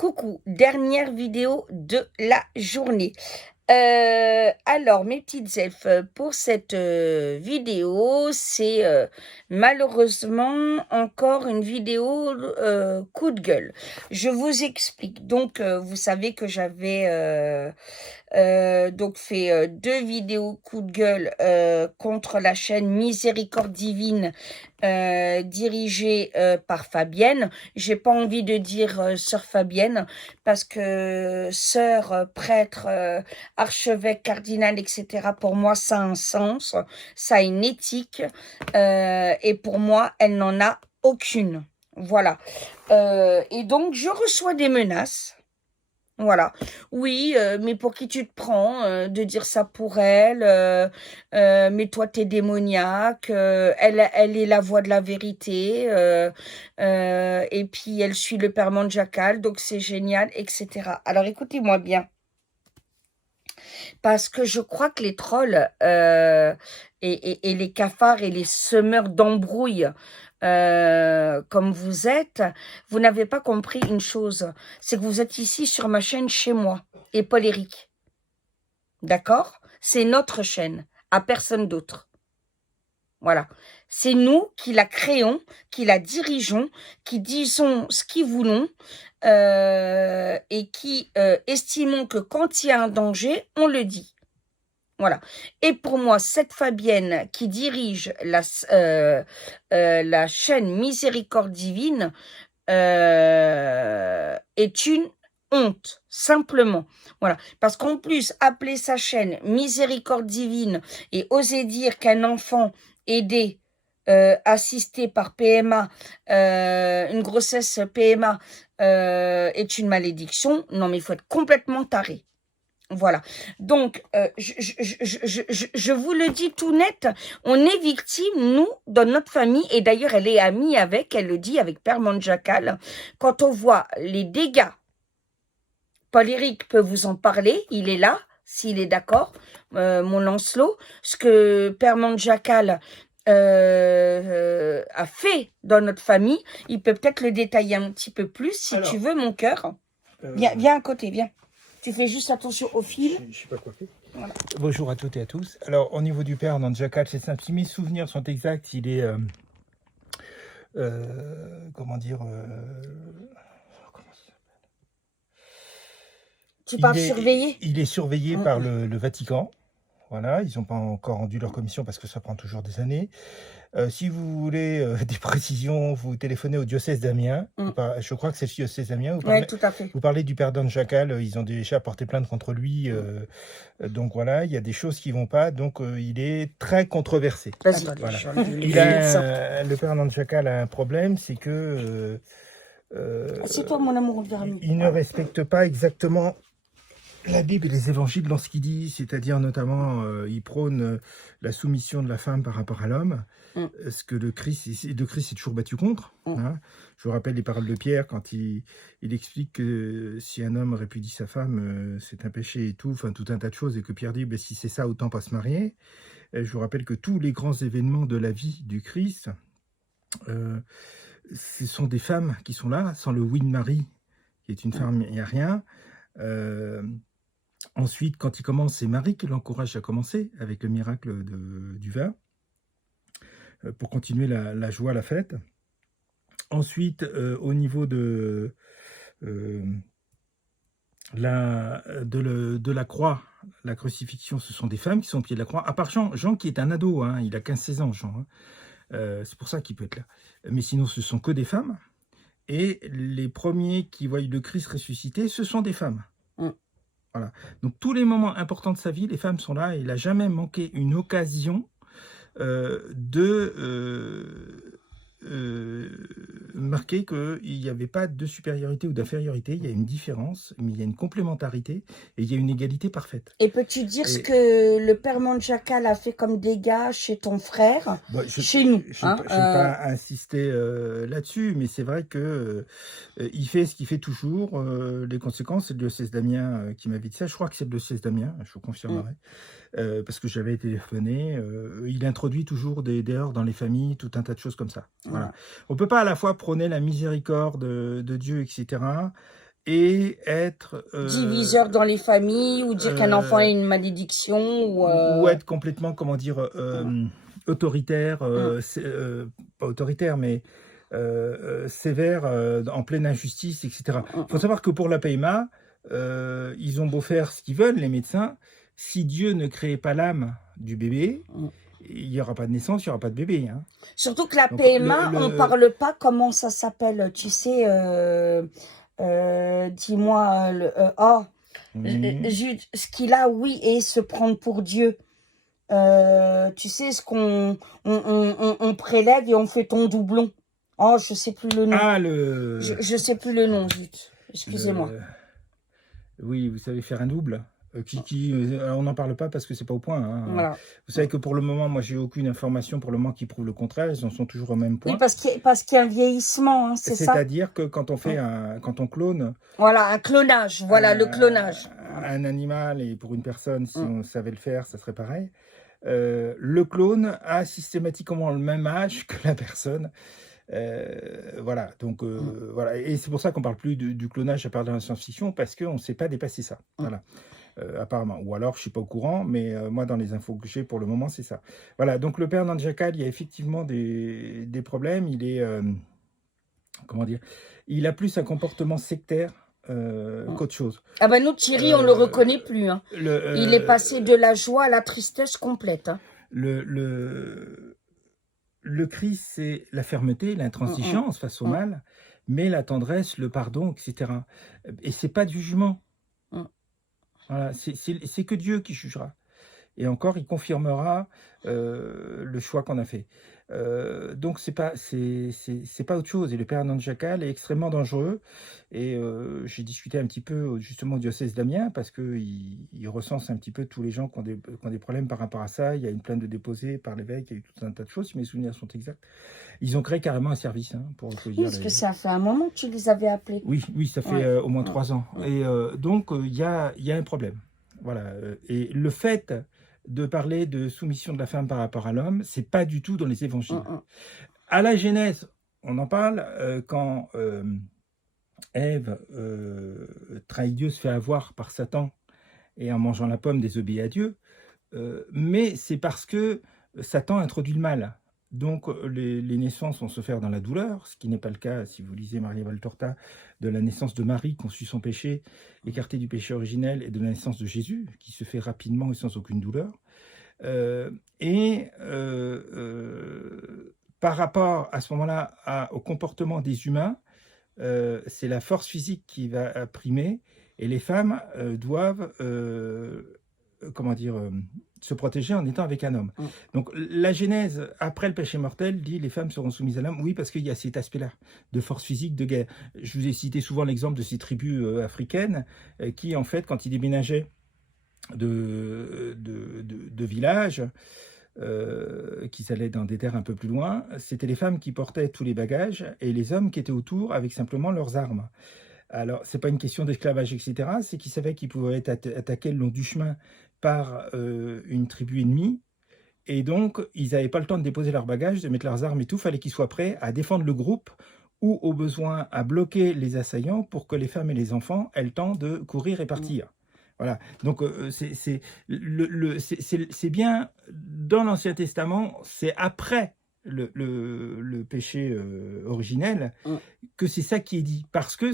Coucou, dernière vidéo de la journée. Alors mes petites elfes, pour cette, vidéo, c'est, malheureusement encore une vidéo, coup de gueule. Je vous explique. Donc, vous savez que j'avais, donc fait, 2 vidéos coup de gueule, contre la chaîne Miséricorde Divine, dirigée, par Fabienne. J'ai pas envie de dire, sœur Fabienne parce que sœur, prêtre, archevêque, cardinal et cetera, pour moi, ça a un sens, ça a une éthique, et pour moi, elle n'en a aucune. Voilà, et donc je reçois des menaces. Voilà. Oui, mais pour qui tu te prends, de dire ça pour elle, mais toi t'es démoniaque, elle est la voix de la vérité, et puis elle suit le père Mandjakal, donc c'est génial et cetera. Alors écoutez-moi bien, parce que je crois que les trolls, et les cafards et les semeurs d'embrouille, comme vous êtes, vous n'avez pas compris une chose, c'est que vous êtes ici sur ma chaîne chez moi et Paul-Éric. D'accord? C'est notre chaîne, à personne d'autre. Voilà. C'est nous qui la créons, qui la dirigeons, qui disons ce qu'ils voulons, et qui estimons que quand il y a un danger, on le dit. Voilà. Et pour moi, cette Fabienne qui dirige la chaîne Miséricorde Divine est une honte, simplement. Voilà. Parce qu'en plus, appeler sa chaîne Miséricorde Divine et oser dire qu'un enfant aidé, assisté par PMA, une grossesse PMA, est une malédiction, non mais il faut être complètement taré. Voilà. Donc, je vous le dis tout net, on est victime, nous, dans notre famille, et d'ailleurs, elle est amie avec, elle le dit, avec Père Mandjakal, quand on voit les dégâts. Paul-Éric peut vous en parler, il est là, s'il est d'accord, mon Lancelot, ce que Père Mandjakal a fait dans notre famille, il peut peut-être le détailler un petit peu plus, si alors, tu veux, mon cœur. Viens à côté, viens. Tu fais juste attention au fil. Je ne suis pas coiffé. Voilà. Bonjour à toutes et à tous. Alors, au niveau du père Mandjakal, c'est simple. Si mes souvenirs sont exacts, il est... comment dire... comment ça s'appelle ? Tu parles surveillé ? Il est surveillé par le Vatican. Voilà, ils n'ont pas encore rendu leur commission parce que ça prend toujours des années. Si vous voulez des précisions, vous téléphonez au diocèse d'Amiens. Je crois que c'est le diocèse d'Amiens. Oui, tout à fait. Vous parlez du père Mandjakal, ils ont déjà porté plainte contre lui. Donc voilà, il y a des choses qui ne vont pas. Donc il est très controversé. Vas-y, voilà. le Le père Mandjakal a un problème, c'est que... c'est toi, mon amour, on verra mieux. Il ne respecte pas exactement la Bible et les évangiles dans ce qu'il dit, c'est-à-dire notamment, il prône la soumission de la femme par rapport à l'homme, ce que le Christ est toujours battu contre. Hein. Je vous rappelle les paroles de Pierre quand il explique que si un homme répudie sa femme, c'est un péché et tout, enfin tout un tas de choses, et que Pierre dit, ben, si c'est ça, autant pas se marier. Je vous rappelle que tous les grands événements de la vie du Christ, ce sont des femmes qui sont là, sans le oui de Marie, qui est une femme, il n'y a rien. Ensuite, quand il commence, c'est Marie qui l'encourage à commencer avec le miracle du vin pour continuer la joie, la fête. Ensuite, au niveau de la croix, la crucifixion, ce sont des femmes qui sont au pied de la croix. À part Jean qui est un ado, hein, il a 15-16 ans, Jean. Hein. C'est pour ça qu'il peut être là. Mais sinon, ce sont que des femmes. Et les premiers qui voient le Christ ressuscité, ce sont des femmes. Voilà. Donc tous les moments importants de sa vie, les femmes sont là et il n'a jamais manqué une occasion de marquer qu'il n'y avait pas de supériorité ou d'infériorité, il y a une différence, mais il y a une complémentarité et il y a une égalité parfaite. Et peux-tu dire ce que le père Mandjakal a fait comme dégâts chez ton frère, chez nous? Je ne vais pas insister là-dessus, mais c'est vrai que il fait ce qu'il fait toujours. Les conséquences, c'est le diocèse d'Amiens qui m'avait dit ça. Je crois que c'est le diocèse d'Amiens, je vous confirmerai. Parce que j'avais téléphoné, il introduit toujours des heurts dans les familles, tout un tas de choses comme ça. Voilà. On ne peut pas à la fois prôner la miséricorde de Dieu, etc., et être Diviseur dans les familles, ou dire qu'un enfant est une malédiction, ou être complètement, comment dire, autoritaire, hum, pas autoritaire, mais sévère, en pleine injustice, etc. hum, Il faut savoir que pour la PMA, ils ont beau faire ce qu'ils veulent, les médecins, si Dieu ne créait pas l'âme du bébé, hum. il n'y aura pas de naissance, il n'y aura pas de bébé. Hein. Surtout que la Donc, PMA, on parle pas comment ça s'appelle, tu sais, dis-moi, oui. zut, ce qu'il a, oui, et se prendre pour Dieu. Tu sais, ce qu'on on prélève et on fait ton doublon. Oh, je sais plus le nom. Ah, Je sais plus le nom, zut. Excusez-moi. le, oui, vous savez faire un double. Alors on n'en parle pas parce que c'est pas au point. Hein. Voilà. Vous savez que pour le moment, moi, j'ai aucune information pour le moment qui prouve le contraire. Ils en sont toujours au même Oui, point. parce qu'il y a un vieillissement, hein, c'est ça? C'est-à-dire que quand on fait quand on clone Voilà, un clonage. Voilà, le clonage. Voilà. un animal et pour une personne, si on savait le faire, ça serait pareil. Le clone a systématiquement le même âge que la personne. Voilà, donc voilà, et c'est pour ça qu'on parle plus du clonage à part dans la science-fiction, parce qu'on ne sait pas dépasser ça, voilà, apparemment. Ou alors, je suis pas au courant, mais moi, dans les infos que j'ai pour le moment, c'est ça. Voilà, donc le père Nanjakal, il y a effectivement des problèmes. Il est, comment dire, il a plus un comportement sectaire qu'autre chose. Ah ben nous, Thierry, on le reconnaît plus. Hein. Il est passé de la joie à la tristesse complète. Hein. Le Christ, c'est la fermeté, l'intransigeance face au mal, mais la tendresse, le pardon, etc. Et c'est pas du jugement. Voilà, c'est que Dieu qui jugera. Et encore, il confirmera le choix qu'on a fait. Donc, c'est pas autre chose. Et le père Nanjakal est extrêmement dangereux. Et j'ai discuté un petit peu justement au diocèse d'Amiens parce qu'il recense un petit peu tous les gens qui ont des problèmes par rapport à ça. Il y a une plainte de déposée par l'évêque, il y a eu tout un tas de choses, si mes souvenirs sont exacts. Ils ont créé carrément un service pour recueillir. Oui, parce que ça fait un moment que tu les avais appelés. Oui, ça fait au moins 3 ans. Et donc, il y a un problème. Voilà. Et le fait de parler de soumission de la femme par rapport à l'homme, c'est pas du tout dans les évangiles. À la Genèse, on en parle quand Ève trahit Dieu, se fait avoir par Satan et en mangeant la pomme désobéit à Dieu, mais c'est parce que Satan introduit le mal. Donc les naissances vont se faire dans la douleur, ce qui n'est pas le cas si vous lisez Maria Valtorta, de la naissance de Marie conçue sans péché, écartée du péché originel, et de la naissance de Jésus, qui se fait rapidement et sans aucune douleur. Par rapport à ce moment-là au comportement des humains, c'est la force physique qui va primer, et les femmes doivent comment dire, se protéger en étant avec un homme. Donc la Genèse, après le péché mortel, dit les femmes seront soumises à l'homme. Oui, parce qu'il y a cet aspect-là de force physique, de guerre. Je vous ai cité souvent l'exemple de ces tribus africaines qui, en fait, quand ils déménageaient de villages, qu'ils allaient dans des terres un peu plus loin, c'était les femmes qui portaient tous les bagages et les hommes qui étaient autour avec simplement leurs armes. Alors, c'est pas une question d'esclavage, etc. C'est qu'ils savaient qu'ils pouvaient être attaqués le long du chemin par une tribu ennemie. Et donc, ils n'avaient pas le temps de déposer leurs bagages, de mettre leurs armes et tout. Il fallait qu'ils soient prêts à défendre le groupe ou, au besoin, à bloquer les assaillants pour que les femmes et les enfants aient le temps de courir et partir. Voilà. Donc, c'est bien, dans l'Ancien Testament, c'est après le péché originel que c'est ça qui est dit, parce que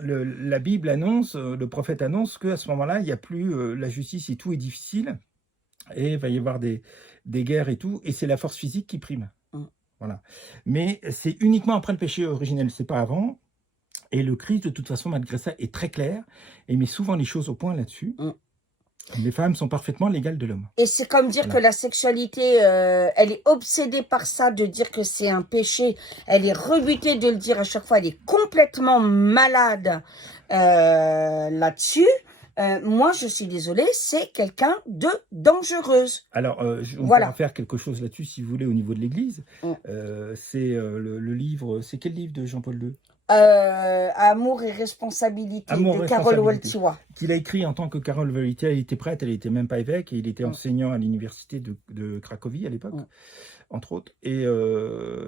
la Bible annonce, le prophète annonce qu'à ce moment-là, il n'y a plus la justice et tout est difficile, et il va y avoir des guerres et tout, et c'est la force physique qui prime. Voilà. Mais c'est uniquement après le péché originel, c'est pas avant. Et le Christ, de toute façon, malgré ça, est très clair et met souvent les choses au point là-dessus. Les femmes sont parfaitement l'égale de l'homme. Et c'est comme dire que la sexualité, elle est obsédée par ça, de dire que c'est un péché. Elle est rebutée de le dire à chaque fois. Elle est complètement malade là-dessus. Moi, je suis désolée, c'est quelqu'un de dangereuse. Alors, on pourra faire quelque chose là-dessus, si vous voulez, au niveau de l'Église. C'est le livre, c'est quel livre de Jean-Paul II? Amour et responsabilité Amour, de Carol responsabilité. Wojtyła. Qu'il a écrit en tant que Carol Wojtyła, elle était prête, elle était même pas évêque, et il était enseignant à l'université de Cracovie à l'époque, entre autres. Et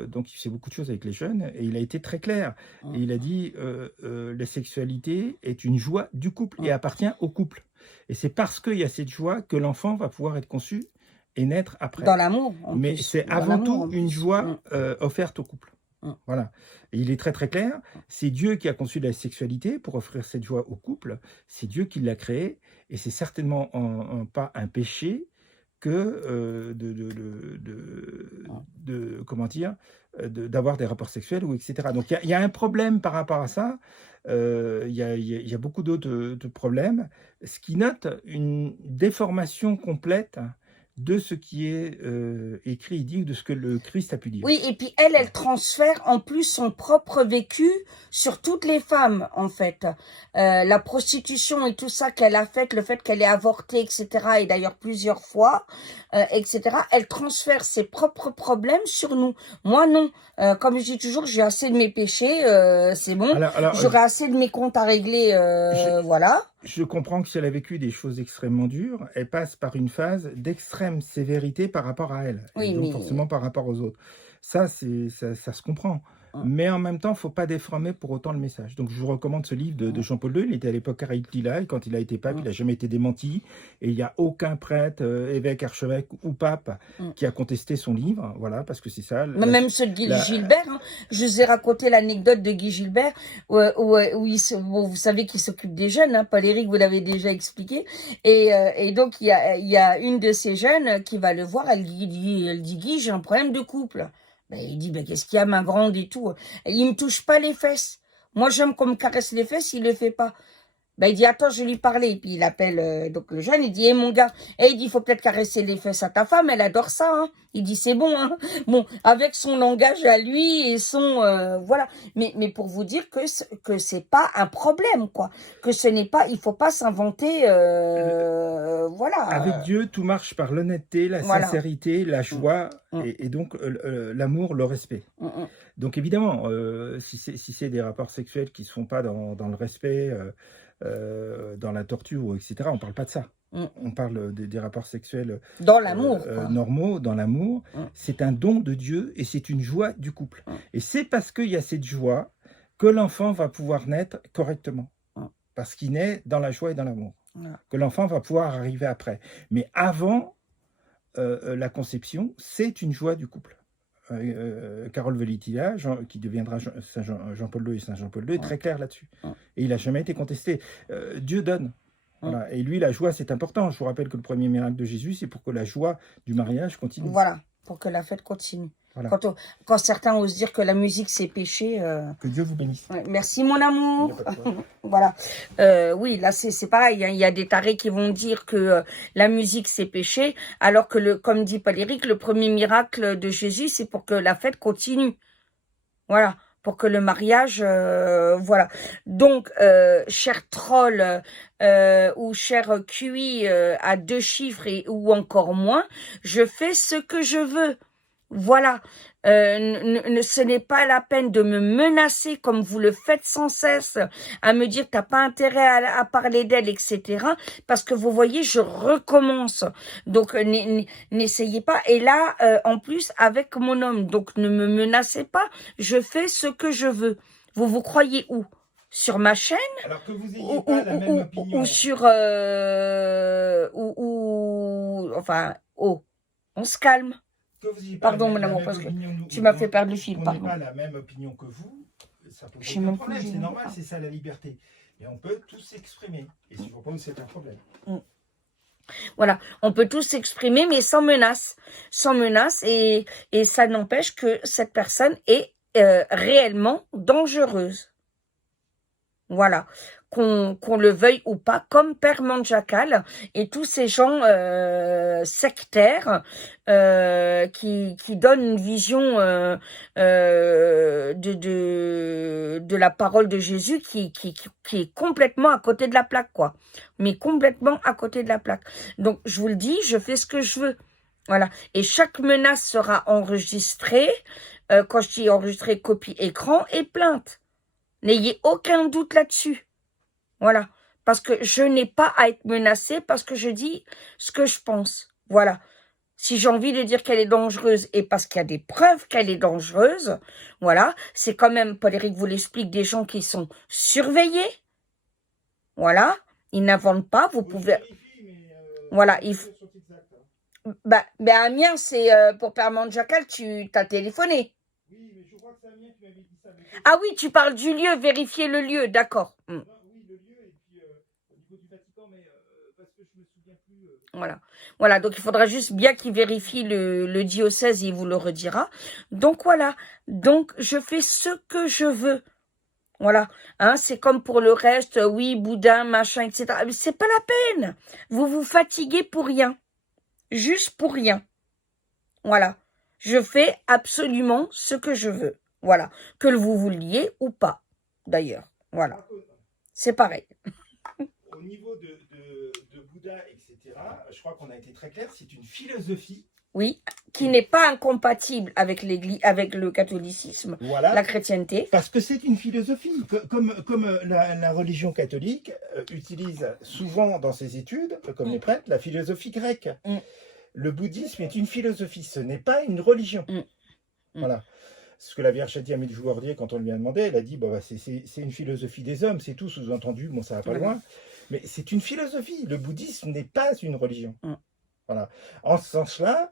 donc il faisait beaucoup de choses avec les jeunes, et il a été très clair. Et il a dit la sexualité est une joie du couple et appartient au couple. Et c'est parce qu'il y a cette joie que l'enfant va pouvoir être conçu et naître après. Dans l'amour, Mais c'est avant tout une joie offerte au couple. Voilà. Et il est très très clair, c'est Dieu qui a conçu la sexualité pour offrir cette joie au couple, c'est Dieu qui l'a créée, et c'est certainement pas un péché que comment dire, d'avoir des rapports sexuels, ou etc. Donc il y a un problème par rapport à ça, il y a beaucoup d'autres problèmes, ce qui note une déformation complète de ce qui est écrit, dit, ou de ce que le Christ a pu dire. Oui, et puis elle transfère en plus son propre vécu sur toutes les femmes, en fait. La prostitution et tout ça qu'elle a fait, le fait qu'elle ait avorté, etc., et d'ailleurs plusieurs fois, etc., elle transfère ses propres problèmes sur nous. Moi, non. Comme je dis toujours, j'ai assez de mes péchés, c'est bon. J'aurai assez de mes comptes à régler, voilà. Je comprends que si elle a vécu des choses extrêmement dures, elle passe par une phase d'extrême sévérité par rapport à elle, oui, et donc forcément par rapport aux autres. Ça se comprend. Mais en même temps, il ne faut pas déformer pour autant le message. Donc je vous recommande ce livre de Jean-Paul II. Il était à l'époque Caraïbes Lila, et quand il a été pape, il n'a jamais été démenti. Et il n'y a aucun prêtre, évêque, archevêque ou pape qui a contesté son livre. Voilà, parce que c'est ça. Même ceux de Guy Gilbert. Hein. Je vous ai raconté l'anecdote de Guy Gilbert, où bon, vous savez qu'il s'occupe des jeunes. Hein, Paul-Éric, vous l'avez déjà expliqué. Et donc, il y a une de ces jeunes qui va le voir. Elle dit Guy, j'ai un problème de couple. Ben, il dit, ben, qu'est-ce qu'il y a, main grande et tout. Il me touche pas les fesses. Moi, j'aime qu'on me caresse les fesses, il le fait pas. Ben, il dit, attends, je vais lui parler. Et puis, il appelle donc le jeune, il dit, mon gars. Et il dit, il faut peut-être caresser les fesses à ta femme, elle adore ça. Hein. Il dit, c'est bon. Hein. Bon, avec son langage à lui et son... voilà. Mais pour vous dire que c'est pas un problème, quoi. Que ce n'est pas... Il faut pas s'inventer... voilà. Avec Dieu, tout marche par l'honnêteté, la sincérité, la joie, et donc l'amour, le respect. Donc évidemment, si c'est des rapports sexuels qui ne se font pas dans le respect... dans la torture, etc. On ne parle pas de ça. On parle des rapports sexuels dans l'amour, normaux, dans l'amour. C'est un don de Dieu et c'est une joie du couple. Et c'est parce qu'il y a cette joie que l'enfant va pouvoir naître correctement. Parce qu'il naît dans la joie et dans l'amour. Que l'enfant va pouvoir arriver après. Mais avant la conception, c'est une joie du couple. Carol Wojtyła, qui deviendra Jean-Paul II et Saint Jean-Paul II, est très clair là-dessus. Et il n'a jamais été contesté. Dieu donne. Voilà. Et lui, la joie, c'est important. Je vous rappelle que le premier miracle de Jésus, c'est pour que la joie du mariage continue. Voilà, pour que la fête continue. Voilà. Quand certains osent dire que la musique, c'est péché... Que Dieu vous bénisse. Merci, mon amour. Voilà. Oui, là, c'est pareil. Hein. Il y a des tarés qui vont dire que la musique, c'est péché, alors que, comme dit Paul-Éric, le premier miracle de Jésus, c'est pour que la fête continue. Voilà. Pour que le mariage... voilà. Donc, cher troll ou cher QI à 2 chiffres ou encore moins, je fais ce que je veux. Voilà, ce n'est pas la peine de me menacer comme vous le faites sans cesse, à me dire t'as pas intérêt à parler d'elle, etc. Parce que vous voyez, je recommence. Donc, n'essayez pas. Et là, en plus, avec mon homme, donc ne me menacez pas, je fais ce que je veux. Vous croyez où? Sur ma chaîne? Alors que vous ayez pas la même opinion. Ou sur... enfin, on se calme. Pardon, mon amour, parce que tu m'as fait perdre le fil. On n'est pas la même opinion que vous, ça pose aucun problème, c'est normal, c'est ça la liberté. Et on peut tous s'exprimer. Et si vous pensez que c'est un problème. Voilà, on peut tous s'exprimer, mais sans menace. Sans menace, et ça n'empêche que cette personne est réellement dangereuse. Voilà, qu'on le veuille ou pas, comme Père Manjakal et tous ces gens sectaires qui donnent une vision de la parole de Jésus qui est complètement à côté de la plaque, quoi. Mais complètement à côté de la plaque. Donc, je vous le dis, je fais ce que je veux. Voilà. Et chaque menace sera enregistrée. Quand je dis enregistrée, copie écran et plainte. N'ayez aucun doute là-dessus. Voilà. Parce que je n'ai pas à être menacée parce que je dis ce que je pense. Voilà. Si j'ai envie de dire qu'elle est dangereuse et parce qu'il y a des preuves qu'elle est dangereuse, voilà, c'est quand même, Paul-Éric vous l'explique, des gens qui sont surveillés. Voilà. Ils n'inventent pas. Vous pouvez... Voilà. Bah, Amiens, c'est pour Permanent Jacal, tu t'as téléphoné. Oui, mais je crois que c'est Amiens qui m'avait dit ça. Ah oui, tu parles du lieu, vérifier le lieu, d'accord. Oui, le lieu, et puis au niveau du Vatican, mais parce que je me souviens plus. Voilà. Voilà, donc il faudra juste bien qu'il vérifie le diocèse, il vous le redira. Donc voilà, donc je fais ce que je veux. Voilà, hein, c'est comme pour le reste, oui, boudin, machin, etc. Mais c'est pas la peine. Vous vous fatiguez pour rien. Juste pour rien. Voilà. Je fais absolument ce que je veux. Voilà. Que vous vouliez ou pas, d'ailleurs. Voilà. C'est pareil. Au niveau de Bouddha, etc., je crois qu'on a été très clair, c'est une philosophie. Oui, qui n'est pas incompatible avec l'Église, avec le catholicisme, voilà, la chrétienté. Parce que c'est une philosophie. Comme la religion catholique utilise souvent dans ses études, comme les prêtres, la philosophie grecque. Le bouddhisme est une philosophie, ce n'est pas une religion. Voilà. Ce que la Vierge a dit à Medjugorje quand on lui a demandé, elle a dit bah, c'est une philosophie des hommes, c'est tout sous-entendu, bon ça va pas loin, mais c'est une philosophie. Le bouddhisme n'est pas une religion. Voilà. En ce sens-là,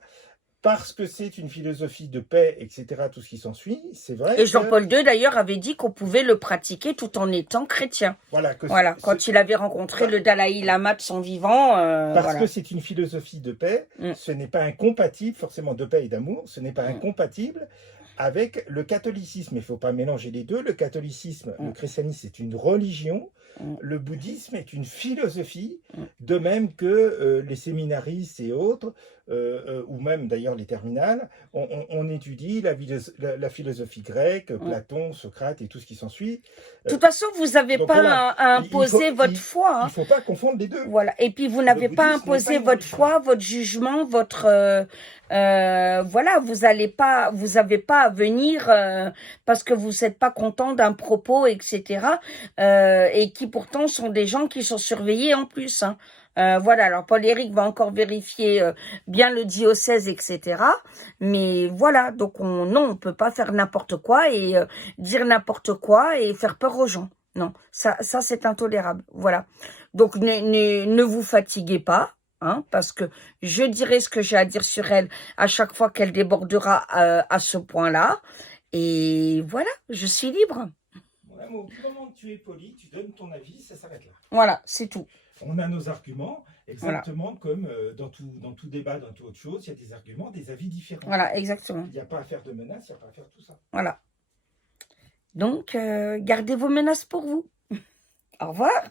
parce que c'est une philosophie de paix, etc., tout ce qui s'ensuit, c'est vrai. Et Jean-Paul II, d'ailleurs, avait dit qu'on pouvait le pratiquer tout en étant chrétien. Voilà. Quand il avait rencontré le Dalai Lama de son vivant. Parce que c'est une philosophie de paix, ce n'est pas incompatible, forcément de paix et d'amour, ce n'est pas incompatible avec le catholicisme. Il ne faut pas mélanger les deux. Le catholicisme, le christianisme, c'est une religion. Le bouddhisme est une philosophie, de même que les séminaristes et autres, ou même d'ailleurs les terminales, on étudie la philosophie grecque, Platon, Socrate et tout ce qui s'ensuit. De toute façon, vous n'avez pas à imposer votre foi. Il ne faut pas confondre les deux. Voilà. Et puis, vous n'avez pas imposé votre foi, votre jugement, votre... voilà, vous n'avez pas à venir parce que vous n'êtes pas content d'un propos, etc. Et qui pourtant sont des gens qui sont surveillés en plus. Hein. Voilà, alors Paul-Éric va encore vérifier bien le diocèse, etc. Mais voilà, donc on ne peut pas faire n'importe quoi et dire n'importe quoi et faire peur aux gens. Non, ça c'est intolérable. Voilà. Donc ne vous fatiguez pas. Hein, parce que je dirai ce que j'ai à dire sur elle à chaque fois qu'elle débordera à ce point-là. Et voilà, je suis libre. Ouais, mais au bout d'un moment que tu es poli, tu donnes ton avis, ça s'arrête là. Voilà, c'est tout. On a nos arguments, exactement comme dans tout débat, dans toute autre chose, il y a des arguments, des avis différents. Voilà, exactement. Il n'y a pas à faire de menaces, il n'y a pas à faire tout ça. Voilà. Donc, gardez vos menaces pour vous. Au revoir.